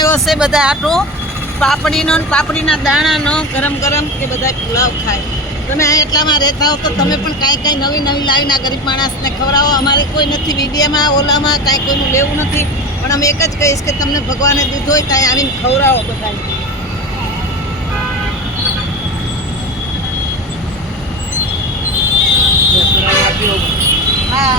આવ્યો છે બધા આટો પાપડીનો ને પાપડીના દાણાનો ગરમ ગરમ કે બધા પુલાવ ખાય. તમે અહીં એટલામાં રહેતા હો તો તમે પણ કાંઈ નવી લાવીને આ ગરીબ માણસને ખવડાવો. અમારે કોઈ નથી મીડિયામાં ઓલામાં કાંઈ કોઈનું લેવું નથી, પણ અમે એક જ કહીશ કે તમને ભગવાને દીધો હોય ત્યાં આવીને ખવડાવો બધા. હા.